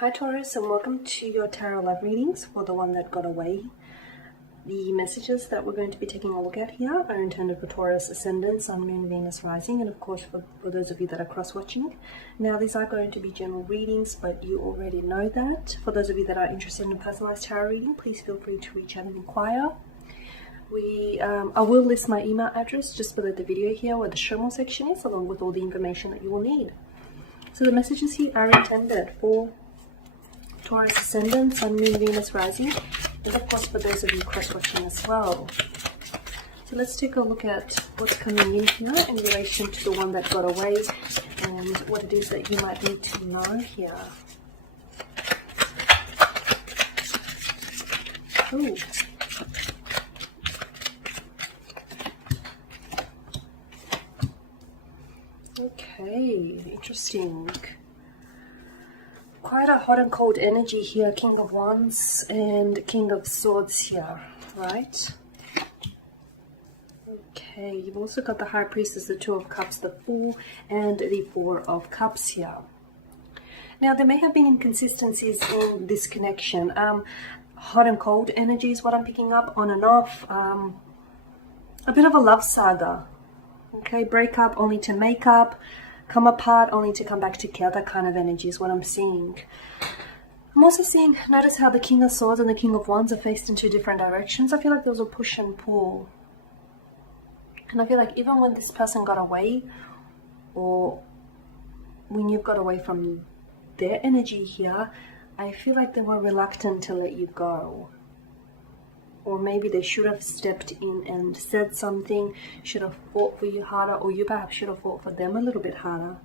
Hi Taurus, and welcome to your tarot love readings for the one that got away. The messages that we're going to be taking a look at here are intended for Taurus ascendant, Sun, Moon, Venus, Rising, and of course for those of you that are cross-watching. Now these are going to be general readings, but you already know that. For those of you that are interested in a personalized tarot reading, please feel free to reach out and inquire. I will list my email address just below the video here where the show more section is, along with all the information that you will need. So the messages here are intended for Taurus ascendant, Sun, Moon, Venus, Rising, and of course for those of you cross-watching as well. So let's take a look at what's coming in here in relation to the one that got away and what it is that you might need to know here. Ooh. Okay, interesting. Quite a hot and cold energy here, King of Wands and King of Swords here, right? Okay, you've also got the High Priestess, the Two of Cups, the Fool, and the Four of Cups here. Now, there may have been inconsistencies in this connection. Hot and cold energy is what I'm picking up, on and off. A bit of a love saga. Okay, break up only to make up. Come apart only to come back together kind of energy is what I'm seeing. I'm also seeing, notice how the King of Swords and the King of Wands are faced in two different directions. I feel like there was a push and pull. And I feel like even when this person got away, or when you've got away from their energy here, I feel like they were reluctant to let you go. Or maybe they should have stepped in and said something, should have fought for you harder, or you perhaps should have fought for them a little bit harder.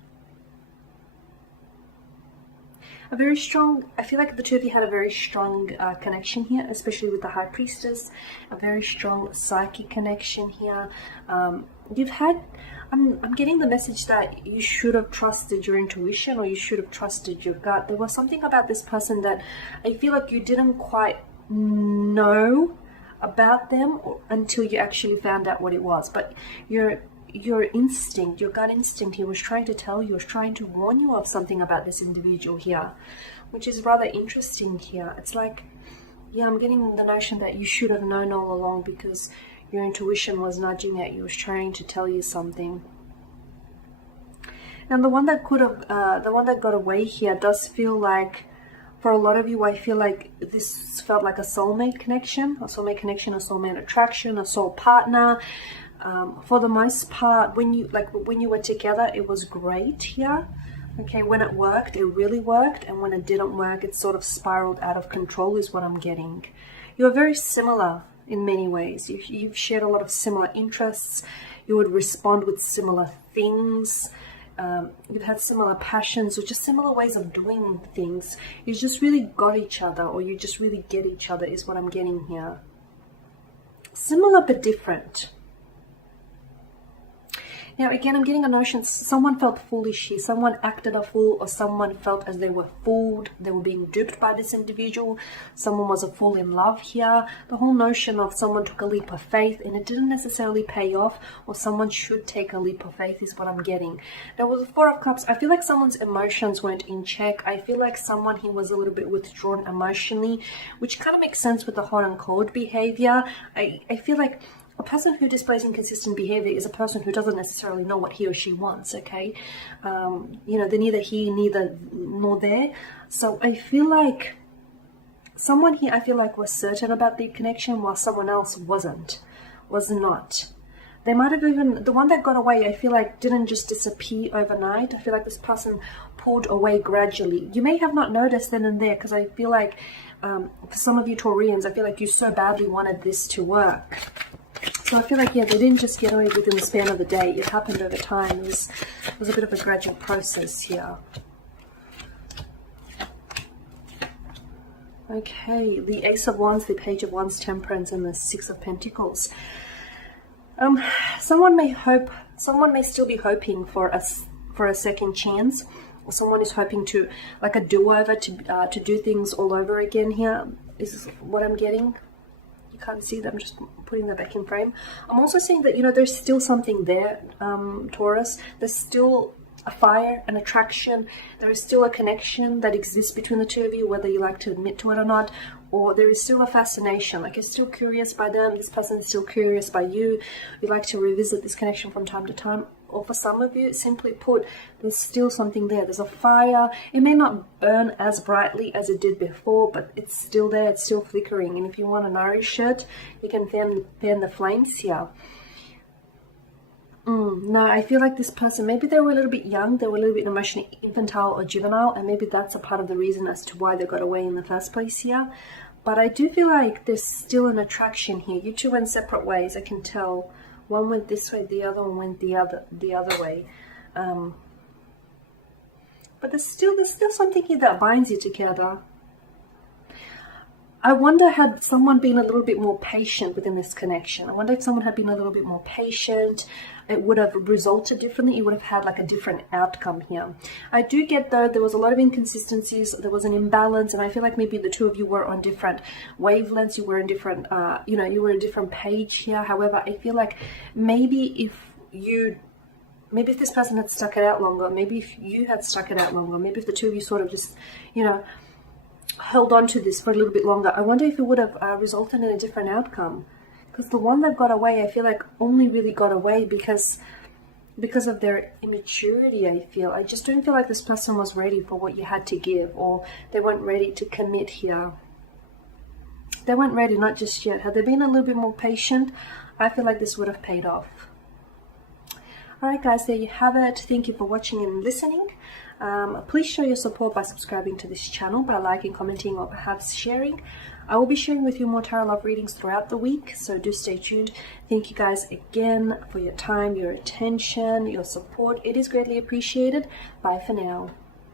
A very strong, I feel like the two of you had a very strong connection here, especially with the High Priestess, a very strong psychic connection here. You've had, I'm getting the message that you should have trusted your intuition, or you should have trusted your gut. There was something about this person that I feel like you didn't quite know about them until you actually found out what it was. But your instinct, your gut instinct here was trying to tell you, was trying to warn you of something about this individual here, which is rather interesting here. It's like, yeah, I'm getting the notion that you should have known all along because your intuition was nudging at you, was trying to tell you something. And the one that got away here does feel like, for a lot of you, I feel like this felt like a soulmate connection, a soulmate attraction, a soul partner. For the most part, when you were together, it was great here. Okay, when it worked, it really worked, and when it didn't work, it sort of spiraled out of control, is what I'm getting. You are very similar in many ways. You've shared a lot of similar interests. You would respond with similar things. You've had similar passions, or just similar ways of doing things. You just really got each other, or you just really get each other, is what I'm getting here. Similar but different. Now again, I'm getting a notion someone felt foolish here. Someone acted a fool, or someone felt as they were fooled. They were being duped by this individual. Someone was a fool in love here. The whole notion of someone took a leap of faith and it didn't necessarily pay off, or someone should take a leap of faith, is what I'm getting. There was a Four of Cups. I feel like someone's emotions weren't in check. I feel like someone here was a little bit withdrawn emotionally, which kind of makes sense with the hot and cold behavior. I feel like a person who displays inconsistent behavior is a person who doesn't necessarily know what he or she wants, okay? You know, they're neither here, neither nor there. So I feel like someone here, was certain about the connection, while someone else was not. They might have even, the one that got away, I feel like didn't just disappear overnight. I feel like this person pulled away gradually. You may have not noticed then and there, because I feel like for some of you Taurians, I feel like you so badly wanted this to work. So I feel like, yeah, they didn't just get away within the span of the day. It happened over time. It was a bit of a gradual process here. Okay, the Ace of Wands, the Page of Wands, Temperance, and the Six of Pentacles. Someone may still be hoping for a second chance, or someone is hoping to, like a do-over, to do things all over again here, is what I'm getting. You can't see that, I'm just putting that back in frame. I'm also seeing that, you know, there's still something there, Taurus. There's still a fire, an attraction. There is still a connection that exists between the two of you, whether you like to admit to it or not, or there is still a fascination, like you're still curious by them, this person is still curious by you, you like to revisit this connection from time to time. Or for some of you, simply put, there's still something there. There's a fire. It may not burn as brightly as it did before, but it's still there. It's still flickering. And if you want to nourish it, you can fan the flames here. No, I feel like this person, maybe they were a little bit young. They were a little bit emotionally infantile or juvenile. And maybe that's a part of the reason as to why they got away in the first place here. But I do feel like there's still an attraction here. You two went separate ways, I can tell. One went this way, the other one went the other way. But there's still something here that binds you together. I wonder, had someone been a little bit more patient within this connection? I wonder if someone had been a little bit more patient, it would have resulted differently. It would have had like a different outcome here. I do get, though, there was a lot of inconsistencies. There was an imbalance, and I feel like maybe the two of you were on different wavelengths. You were in different, you were a different page here. However, I feel like maybe if this person had stuck it out longer, maybe if you had stuck it out longer, maybe if the two of you sort of just, held on to this for a little bit longer, I wonder if it would have resulted in a different outcome. Because the one that got away, I feel like only really got away because of their immaturity. I just don't feel like this person was ready for what you had to give, or they weren't ready to commit here. They weren't ready, not just yet. Had they been a little bit more patient, I feel like this would have paid off. Alright guys, there you have it. Thank you for watching and listening. Please show your support by subscribing to this channel, by liking, commenting, or perhaps sharing. I will be sharing with you more tarot love readings throughout the week, so do stay tuned. Thank you guys again for your time, your attention, your support. It is greatly appreciated. Bye for now.